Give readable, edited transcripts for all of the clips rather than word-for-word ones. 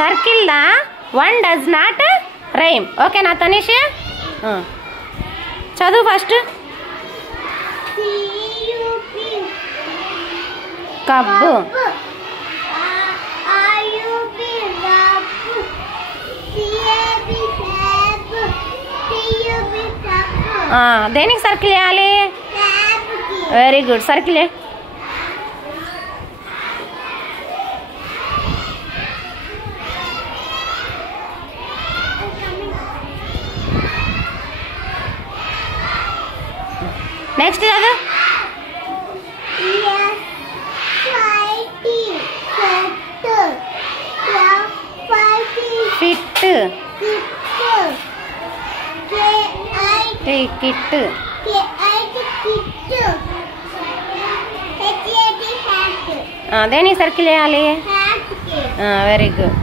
Circle the one does not rhyme. ఓకేనా తనీష్? చదువు first. కబ్బు. దేనికి సర్కిల్ చేయాలి? Very good, circle. నెక్స్ట్ చదువు. ఫిట్. కిట్. దేనికి సర్కిల్ వేయాలి? Very good.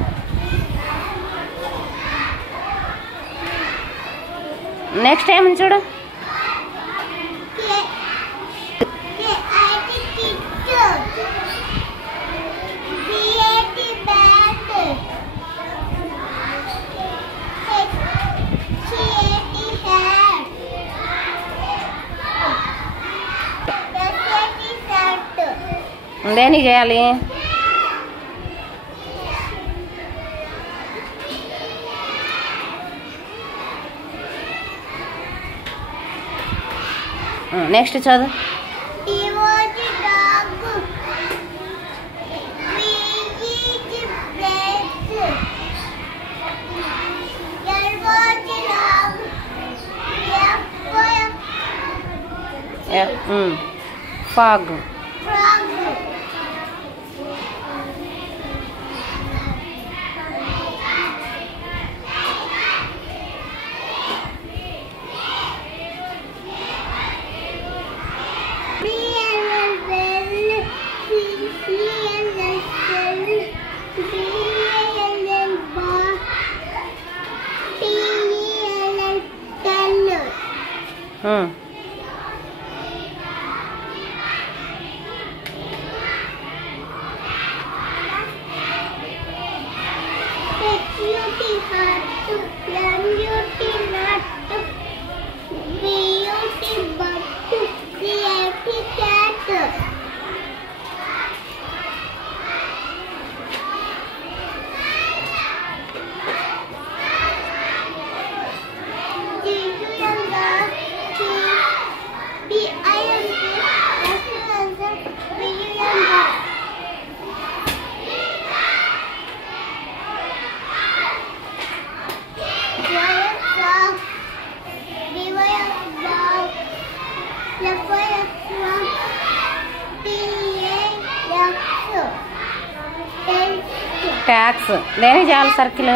నెక్స్ట్ ఏమని చూడు. దేనికి చేయాలి? నెక్స్ట్ చదువు. ఫాగ్. ట్యాక్స్. దేనికి చేయాలి సర్కిల్?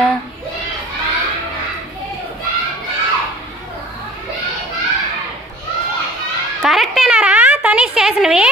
కరెక్టేనారా తనీష్ చేసినవి?